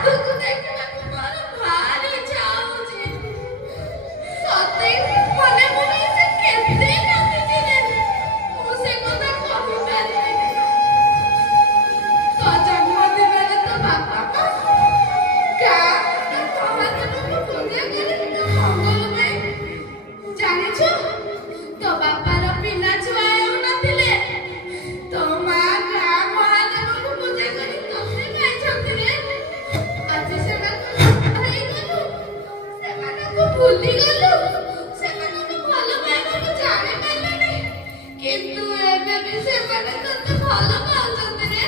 ଆଗକୁ ଦେଖିବାକୁ ମୋର ଭାରି ଇଚ୍ଛା ହଉଛି। ସତେ ମନେ ମନେ ସେ କେତେ କାନ୍ଦିଥିଲେ, ମୁଁ ସେ କଥା କହିପାରିବିନି। ତୋ ଜନ୍ମଦିନରେ ତୋ ବାପା ଗାଁ ମହାଦେବଙ୍କୁ ପୂଜା କରି ତୋ ମଙ୍ଗଳ ପାଇଁ। ଜାଣିଛୁ ତୋ ବାପାର ପିଲା ଛୁଆ ହେଉନଥିଲେ, ତୋ ମା ଗାଁ ମହାଦେବଙ୍କୁ ପୂଜା କରି ତୋତେ ପାଇଛନ୍ତି ରେ। ଆଜି ସେମାନଙ୍କୁ ହେଇଗଲୁ, ସେମାନଙ୍କୁ ଭୁଲିଗଲୁ, ସେମାନଙ୍କୁ ଭଲ ପାଇବାକୁ ଜାଣିପାରିଲୁନି, କିନ୍ତୁ ଏବେ ବି ସେମାନେ ତୋତେ ଭଲ ପାଉଛନ୍ତି ରେ।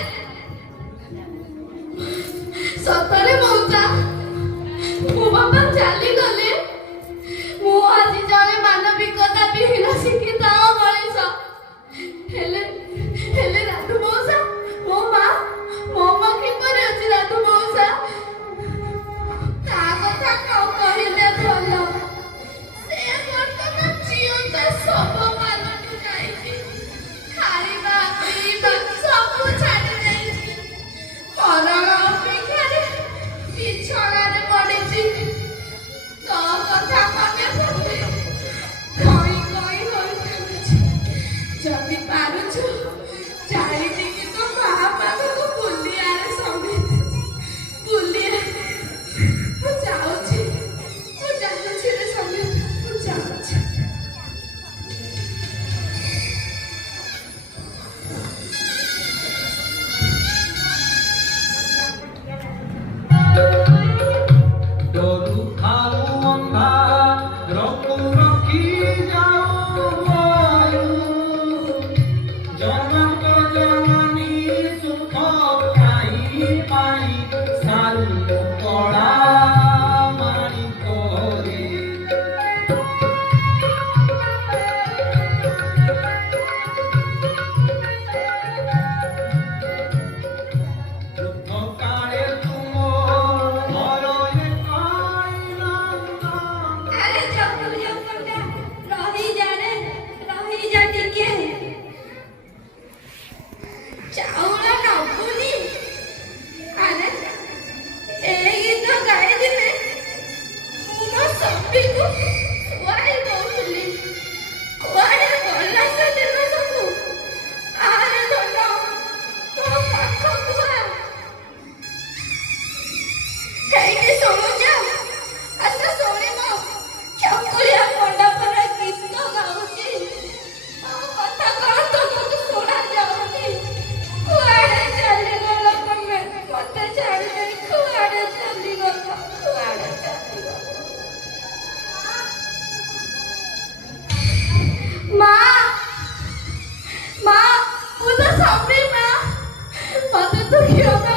ସତରେ ମଉସା, ମୋ ବାପା ଚାଲିଗଲେ, ମୁଁ ଆଜି ଜଣେ ମାନବିକତା ବିହୀନ ଶିକ୍ଷିତ ମଣିଷ। ହେଲେ ହେଲେ ରାଧୁ ମଉସା, ମୋ ମା କିପରି ଅଛି ରାଧୁ ମଉସା? ତା କଥା ନ କହିଲେ ଭଲ। ସେ ବର୍ତ୍ତମାନ ଜିଅନ୍ତା ଶବ ପାଲଟି ଯାଇଛି। ଖାଇବା ପିଇବା ସବୁ ଛାଡ଼ି ଯାଇଛି। ମରଣ ଅପେକ୍ଷାରେ ବିଛଣାରେ ପଡ଼ିଛି। ତୋ କଥା ମନେ ପଡୁଛି, କଇଁ କଇଁ ହୋଇ କାନ୍ଦୁଛି। ଯଦି ପାରୁଛୁ ଚାରିଦିନ ତୋ ମା ପାଖକୁ ବୁଲି ଆରେ ସମିତ, ବୁଲି ଆରେ। ମୁଁ ଯାଉଛି ରେ ସମିତ, ମୁଁ ଯାଉଛି। डोरू खाऊ अंधार रखू रखी जाऊ जनक जननी सुख पाई पाई सारू कड़ा मारी करे काले तुम मरए खाइला अरे चप्पल रही जा टिके। ଚାଉଳ ନବୁନି? ଆରେ ଏଇ ଗୀତ ଗାଇଦିନେ ମୁଁ ମୋ ସପିକୁ ଖୁଆଇ ଦଉଥିଲି। କୁଆଡ଼େ ଗଲା ସେଦିନ ସବୁ? ଆରେ ଧନ ମୋ ପାଖକୁ ଆ। ହେଇଟି ଶୁଣୁଛ? ଆସ ଶୁଣିବ, ଚକୁଳିଆ ମଣ୍ଡପର ଗୀତ ଗାଉଛି। ମୋ କଥା କଣ ତମକୁ ଶୁଣାଯାଉନି? କୁଆଡ଼େ ଚାଲିଗଲ ତମେ? ମତେ ଛାଡ଼ି ଦେଇ କୁଆଡ଼େ ଚାଲିଗଲ? କୁଆଡ଼େ ଚାଲିଗଲ? ମା, ମୁଁ ତ ସପି ମା, ମତେ ତୁ କ୍ଷମା